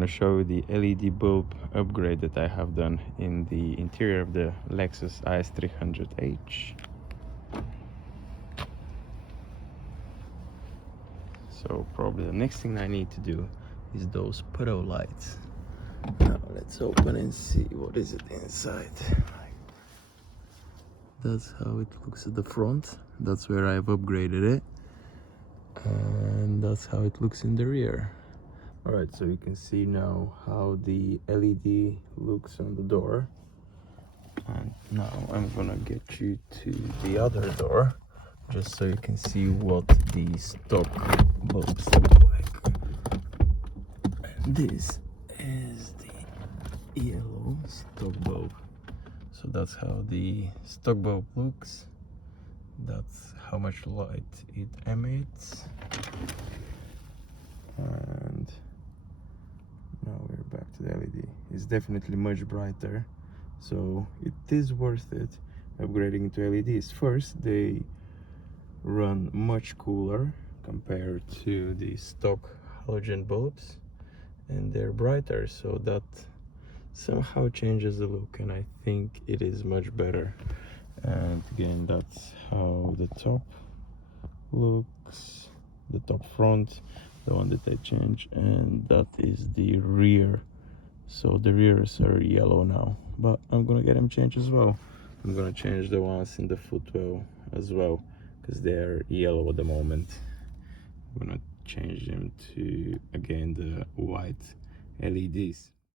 gonna show you the LED bulb upgrade that I have done in the interior of the Lexus IS 300h. So probably the next thing I need to do is those puddle lights. Now let's open and see what is it inside. That's how it looks at the front. That's where I've upgraded it, and that's how it looks in the rear. Alright, so you can see now how the LED looks on the door. And now I'm gonna get you to the other door, just so you can see what the stock bulbs look like. And this is the yellow stock bulb. So that's how the stock bulb looks. That's how much light it emits. And now we're back to the LED. It's definitely much brighter, so it is worth it upgrading to LEDs. First, they run much cooler compared to the stock halogen bulbs, and they're brighter, so that somehow changes the look, and I think it is much better. And again, that's how the top looks, the top front, the one that I changed, and that is the rear. So the rears are yellow now, but I'm gonna get them changed as well. I'm gonna change the ones in the footwell as well, because they're yellow at the moment. I'm gonna change them to, again, the white LEDs.